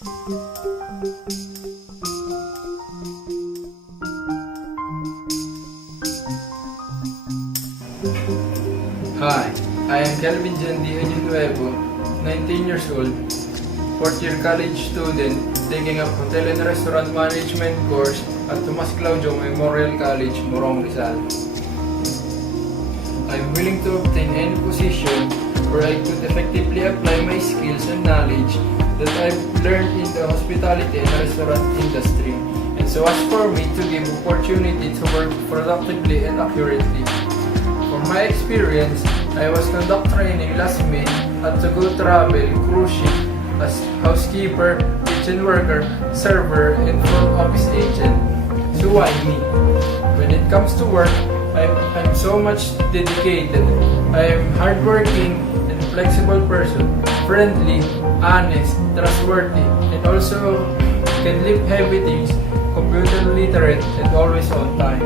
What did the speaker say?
Hi, I am Kelvin Jendi Nuevo, 19 years old, fourth year college student taking up Hotel and Restaurant Management course at Tomas Claudio Memorial College, Morong Rizal. I am willing to obtain any position where I could effectively apply my skills and knowledge that I've learned in the hospitality and restaurant industry, and so as for me to give opportunity to work productively and accurately. For my experience, I was conduct training last May at To Go Travel cruise ship as housekeeper, kitchen worker, server, and front office agent. So why me? When it comes to work, I'm so much dedicated. I am hardworking and flexible person, friendly, honest, trustworthy, and also can lift heavy things, computer literate, and always on time.